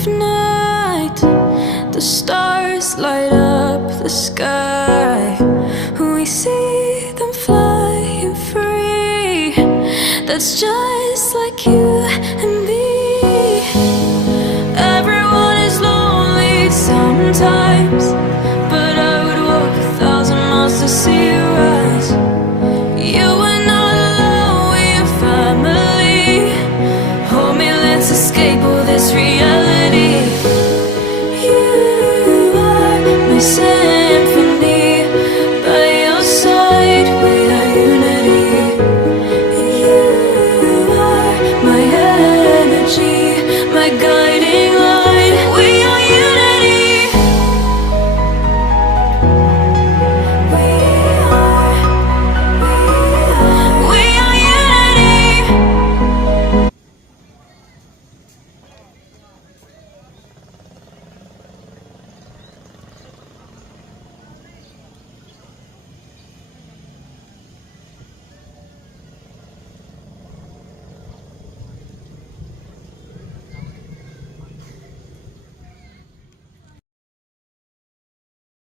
of night, the stars light up the sky. We see them flying free. That's just like you